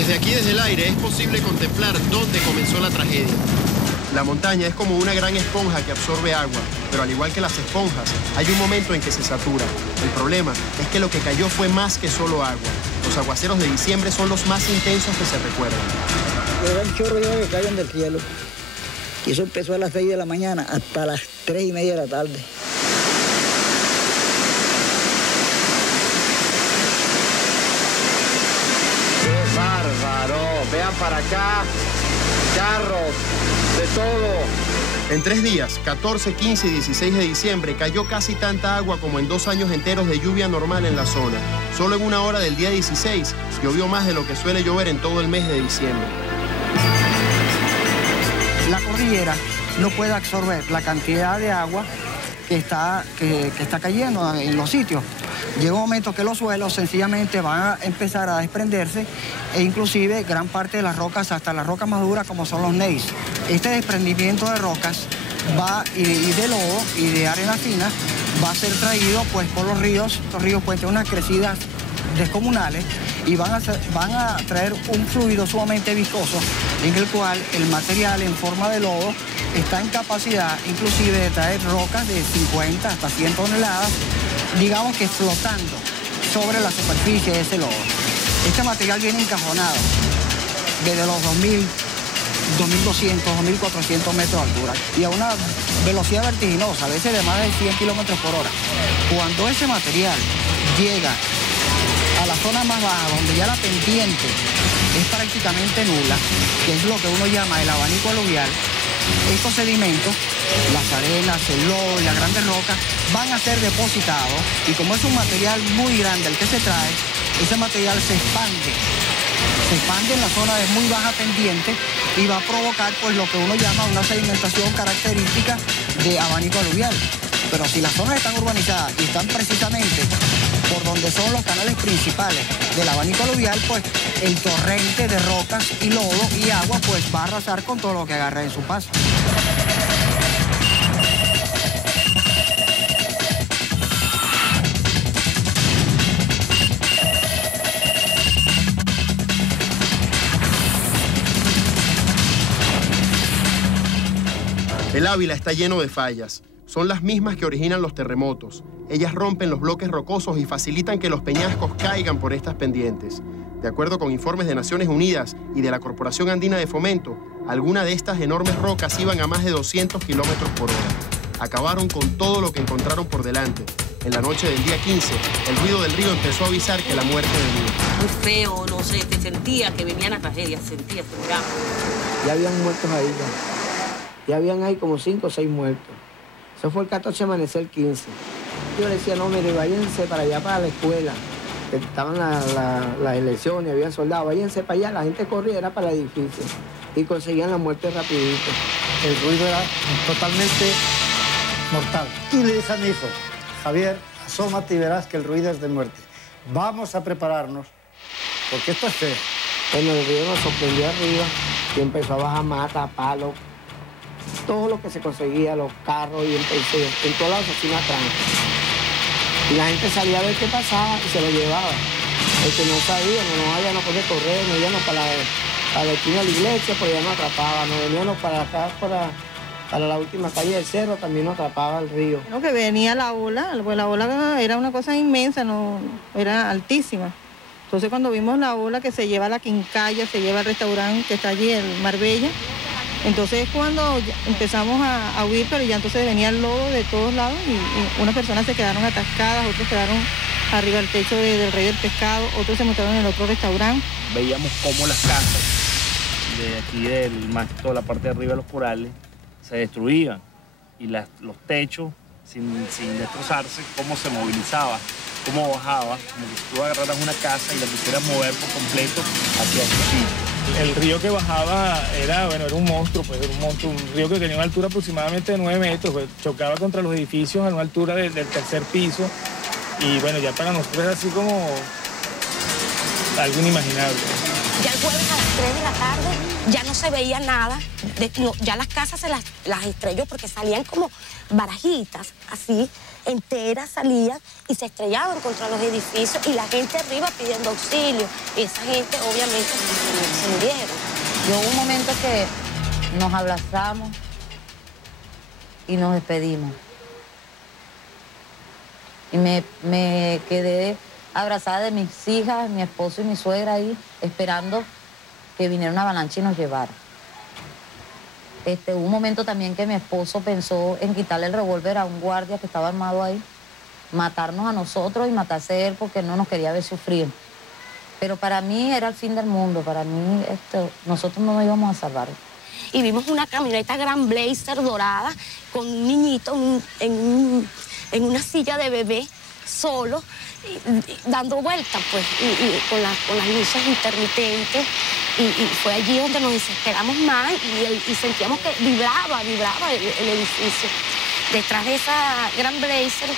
Desde aquí, desde el aire, es posible contemplar dónde comenzó la tragedia. La montaña es como una gran esponja que absorbe agua, pero al igual que las esponjas, hay un momento en que se satura. El problema es que lo que cayó fue más que solo agua. Los aguaceros de diciembre son los más intensos que se recuerdan. Era un chorro de agua que caían del cielo. Y eso empezó a las 6 de la mañana hasta las 3:30 de la tarde. ¡Qué bárbaro! Vean para acá, carros, de todo. En 3 días, 14, 15 y 16 de diciembre, cayó casi tanta agua como en 2 años enteros de lluvia normal en la zona. Solo en una hora del día 16, llovió más de lo que suele llover en todo el mes de diciembre. La cordillera no puede absorber la cantidad de agua que está cayendo en los sitios. Llega un momento que los suelos sencillamente van a empezar a desprenderse e inclusive gran parte de las rocas, hasta las rocas más duras como son los gneiss. Este desprendimiento de rocas y de lodo y de arena fina va a ser traído pues por los ríos. Los ríos pueden tener unas crecidas descomunales y van a traer un fluido sumamente viscoso en el cual el material en forma de lodo está en capacidad inclusive de traer rocas de 50 hasta 100 toneladas, digamos que flotando sobre la superficie de ese lodo. Este material viene encajonado desde los 2.000, 2.200, 2.400 metros de altura y a una velocidad vertiginosa, a veces de más de 100 kilómetros por hora. Cuando ese material llega a la zona más baja, donde ya la pendiente es prácticamente nula, que es lo que uno llama el abanico aluvial, estos sedimentos, las arenas, el lodo y las grandes rocas, van a ser depositados y como es un material muy grande el que se trae, ese material se expande en la zona de muy baja pendiente y va a provocar pues lo que uno llama una sedimentación característica de abanico aluvial. Pero si las zonas están urbanizadas y están precisamente por donde son los canales principales del abanico aluvial, pues el torrente de rocas y lodo y agua pues va a arrasar con todo lo que agarre en su paso. El Ávila está lleno de fallas. Son las mismas que originan los terremotos. Ellas rompen los bloques rocosos y facilitan que los peñascos caigan por estas pendientes. De acuerdo con informes de Naciones Unidas y de la Corporación Andina de Fomento, algunas de estas enormes rocas iban a más de 200 kilómetros por hora. Acabaron con todo lo que encontraron por delante. En la noche del día 15, el ruido del río empezó a avisar que la muerte venía. Muy feo, no sé, te sentía que venía la tragedia, sentía. Ya habían muertos ahí ya habían ahí como 5 o 6 muertos. Eso fue el 14 amanecer 15. Yo le decía, no, mire, váyanse para allá, para la escuela. Que estaban las elecciones, habían soldados, váyanse para allá. La gente corría, era para el edificio. Y conseguían la muerte rapidito. El ruido era totalmente mortal. Y le dije a mi hijo, Javier, asómate y verás que el ruido es de muerte. Vamos a prepararnos, porque esto es feo. Bueno, el río nos sorprendió arriba y empezó a bajar mata, palos, todo lo que se conseguía, los carros, y en toda la oficina tranca. Y la gente salía a ver qué pasaba y se lo llevaba. El que no sabía, no podía correr, no íbamos para la esquina de la iglesia, pues ya nos atrapaba. Nos veníamos para acá, para la última calle del cerro, también nos atrapaba el río. No, que venía la ola, pues la ola era una cosa inmensa, no, era altísima. Entonces cuando vimos la ola que se lleva a la Quincalla, se lleva al restaurante que está allí, el Marbella, entonces cuando empezamos a huir, pero ya entonces venía el lodo de todos lados y unas personas se quedaron atascadas, otros quedaron arriba del techo del Rey del Pescado, otros se montaron en el otro restaurante. Veíamos cómo las casas de aquí, más toda la parte de arriba de los corales, se destruían y los techos, sin destrozarse, cómo se movilizaba, cómo bajaba, como que si tú agarraras una casa y la quisieras mover por completo hacia ese sitio. El río que bajaba era un monstruo, pues era un río que tenía una altura aproximadamente de 9 metros, pues, chocaba contra los edificios a una altura del tercer piso y bueno, ya para nosotros era así como algo inimaginable. Ya el jueves a las 3 de la tarde ya no se veía nada, ya las casas se las estrelló porque salían como barajitas, así, enteras salían y se estrellaban contra los edificios y la gente arriba pidiendo auxilio. Y esa gente obviamente se murieron. Hubo un momento que nos abrazamos y nos despedimos. Y me quedé abrazada de mis hijas, mi esposo y mi suegra ahí, esperando que viniera una avalancha y nos llevara. Hubo un momento también que mi esposo pensó en quitarle el revólver a un guardia que estaba armado ahí, matarnos a nosotros y matarse él porque no nos quería ver sufrir. Pero para mí era el fin del mundo, para mí nosotros no nos íbamos a salvar. Y vimos una camioneta Grand Blazer dorada con un niñito en una silla de bebé solo, dando vueltas, pues, y con las luces intermitentes. Y fue allí donde nos desesperamos más y sentíamos que vibraba el edificio. Detrás de esa Grand Blazer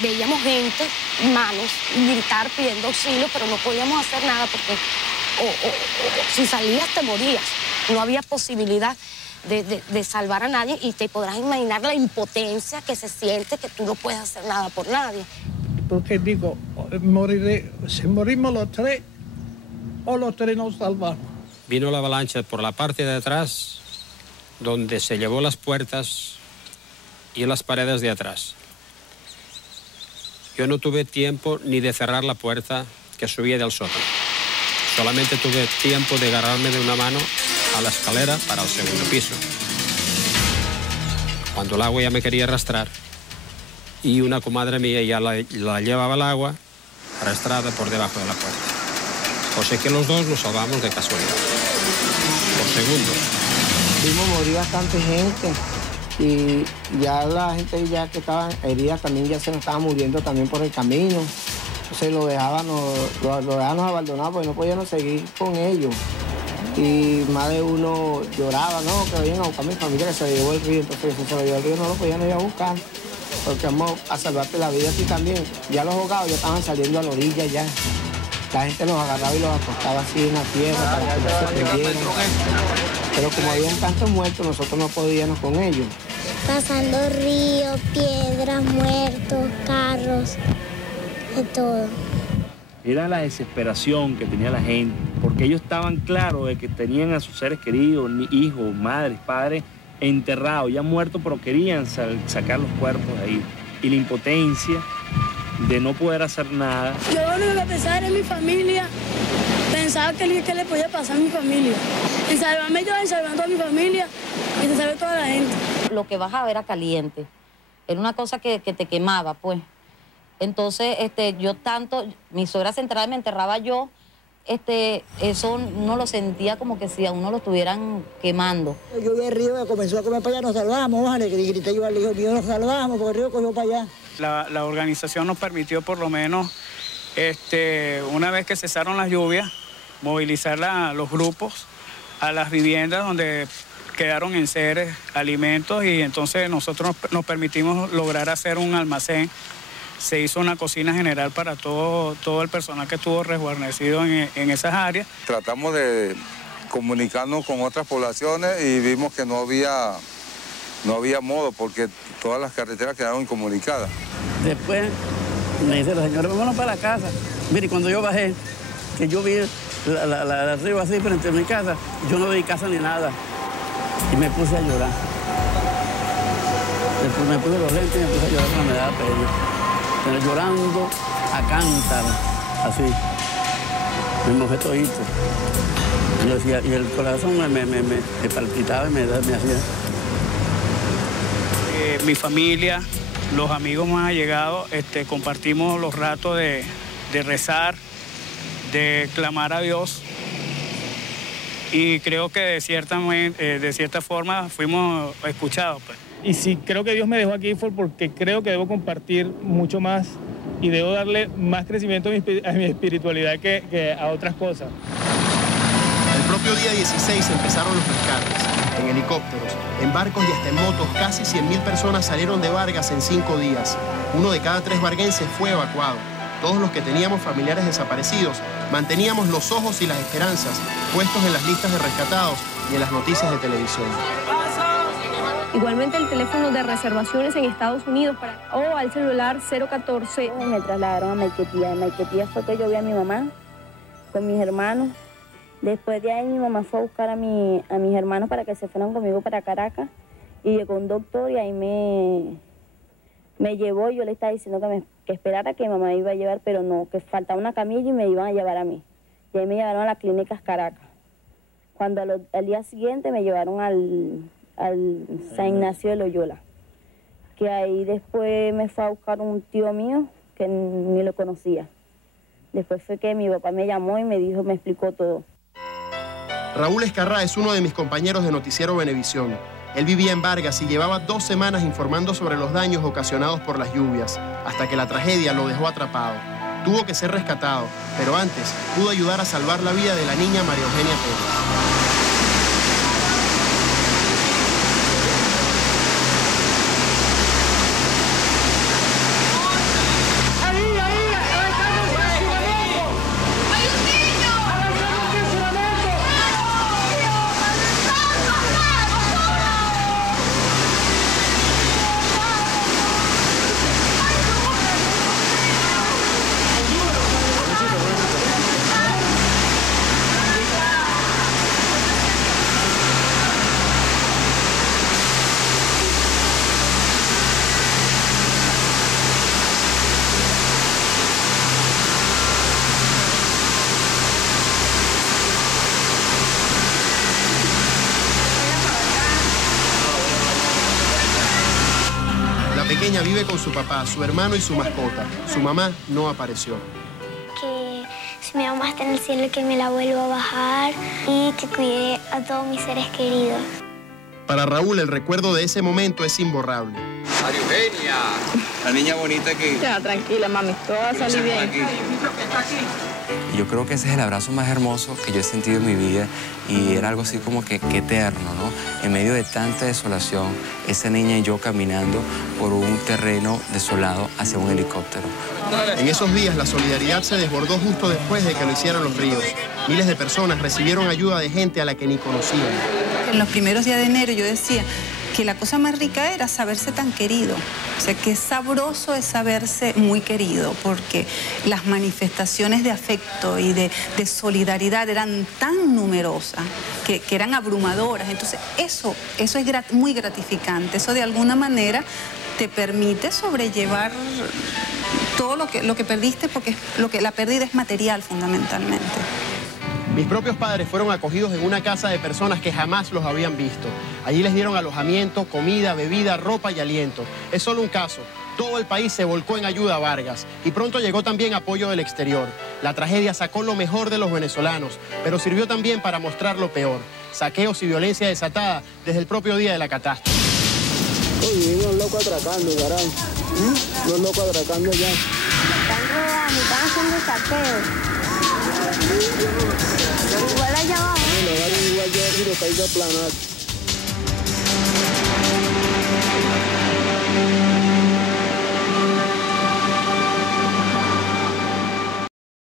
veíamos gente, manos, gritar pidiendo auxilio, pero no podíamos hacer nada porque si salías te morías. No había posibilidad de salvar a nadie y te podrás imaginar la impotencia que se siente que tú no puedes hacer nada por nadie. Porque digo, moriré, si morimos los tres, o los tres nos salvamos. Vino la avalancha por la parte de atrás, donde se llevó las puertas y las paredes de atrás. Yo no tuve tiempo ni de cerrar la puerta que subía del sótano. Solamente tuve tiempo de agarrarme de una mano a la escalera para el segundo piso. Cuando el agua ya me quería arrastrar y una comadre mía ya la llevaba el agua arrastrada por debajo de la puerta. O sea que los dos nos salvamos de casualidad, por segundos. Vimos morir bastante gente y ya la gente ya que estaba herida también ya se nos estaba muriendo también por el camino. Entonces lo dejábamos abandonados porque no podíamos seguir con ellos. Y más de uno lloraba, ¿no? Que vayan a buscar a mi familia que se le llevó el río. Entonces si se lo llevó el río no lo podían ir a buscar. Porque vamos a salvarte la vida aquí también. Ya los ahogados ya estaban saliendo a la orilla ya. La gente los agarraba y los acostaba así en la tierra para que no se perdieran. Pero como habían tantos muertos, nosotros no podíamos con ellos. Pasando ríos, piedras, muertos, carros, de todo. Era la desesperación que tenía la gente, porque ellos estaban claros de que tenían a sus seres queridos, hijos, madres, padres, enterrados, ya muertos, pero querían sacar los cuerpos de ahí. Y la impotencia de no poder hacer nada. Yo lo único que pensaba era en mi familia, pensaba que le podía pasar a mi familia. En salvarme yo, en salvando a mi familia y en salvar a toda la gente. Lo que bajaba era caliente, era una cosa que te quemaba, pues. Entonces, yo mi suegra se enterraba y me enterraba yo, eso no lo sentía como que si a uno lo estuvieran quemando. Yo vi el río que comenzó a comer para allá, nos salvamos, vale, que grité yo al hijo mío, nos salvamos, porque el río cogió para allá. La organización nos permitió por lo menos, una vez que cesaron las lluvias, movilizar los grupos a las viviendas donde quedaron enseres, alimentos, y entonces nosotros nos permitimos lograr hacer un almacén. Se hizo una cocina general para todo el personal que estuvo resguarnecido en esas áreas. Tratamos de comunicarnos con otras poblaciones y vimos que no había modo porque todas las carreteras quedaron incomunicadas. Después me dice la señora, vámonos para la casa. Mire, cuando yo bajé, que yo vi el río así frente a mi casa, yo no vi casa ni nada. Y me puse a llorar. Después me puse los lentes y me puse a llorar porque me daba pena. Pero llorando a cántaro, así. Me mojé todito. Yo decía, y el corazón me palpitaba y me hacía. Mi familia, los amigos más allegados, compartimos los ratos de rezar, de clamar a Dios. Y creo que de cierta forma fuimos escuchados, pues. Y si creo que Dios me dejó aquí fue porque creo que debo compartir mucho más y debo darle más crecimiento a mi espiritualidad que a otras cosas. El propio día 16 empezaron los rescates. En helicópteros, en barcos y hasta en motos, casi 100.000 personas salieron de Vargas en 5 días. 1 de cada 3 varguenses fue evacuado. Todos los que teníamos familiares desaparecidos manteníamos los ojos y las esperanzas puestos en las listas de rescatados ni en las noticias de televisión. Igualmente el teléfono de reservaciones en Estados Unidos o al celular 014. Me trasladaron a Maiquetía. En Maiquetía fue que yo vi a mi mamá con mis hermanos. Después de ahí mi mamá fue a buscar a mis hermanos para que se fueran conmigo para Caracas. Y llegó un doctor y ahí me llevó. Yo le estaba diciendo que esperara, que mi mamá me iba a llevar, pero no, que faltaba una camilla y me iban a llevar a mí. Y ahí me llevaron a las clínicas Caracas. Cuando al día siguiente me llevaron al San Ignacio de Loyola, que ahí después me fue a buscar un tío mío que ni lo conocía. Después fue que mi papá me llamó y me explicó todo. Raúl Escarrá es uno de mis compañeros de Noticiero Venevisión. Él vivía en Vargas y llevaba 2 semanas informando sobre los daños ocasionados por las lluvias, hasta que la tragedia lo dejó atrapado. Tuvo que ser rescatado, pero antes pudo ayudar a salvar la vida de la niña María Eugenia Pérez. Pequeña vive con su papá, su hermano y su mascota. Su mamá no apareció. Que si mi mamá está en el cielo, que me la vuelva a bajar y que cuide a todos mis seres queridos. Para Raúl, el recuerdo de ese momento es imborrable. María Eugenia, la niña bonita que... Ya, tranquila, mami, todo va a salir bien. Yo creo que ese es el abrazo más hermoso que yo he sentido en mi vida y era algo así como que eterno, ¿no? En medio de tanta desolación, esa niña y yo caminando por un terreno desolado hacia un helicóptero. En esos días la solidaridad se desbordó justo después de que lo hicieran los ríos. Miles de personas recibieron ayuda de gente a la que ni conocían. En los primeros días de enero yo decía que la cosa más rica era saberse tan querido. O sea, que sabroso es saberse muy querido, porque las manifestaciones de afecto y de solidaridad eran tan numerosas que eran abrumadoras. Entonces, eso es muy gratificante. Eso, de alguna manera, te permite sobrellevar todo lo que perdiste, porque la pérdida es material, fundamentalmente. Mis propios padres fueron acogidos en una casa de personas que jamás los habían visto. Allí les dieron alojamiento, comida, bebida, ropa y aliento. Es solo un caso. Todo el país se volcó en ayuda a Vargas y pronto llegó también apoyo del exterior. La tragedia sacó lo mejor de los venezolanos, pero sirvió también para mostrar lo peor. Saqueos y violencia desatada desde el propio día de la catástrofe. Uy, unos locos atracando, caray. Unos locos atracando ya. Están robando, están haciendo saqueos. Igual allá abajo. Igual yo arriba, caiga planar.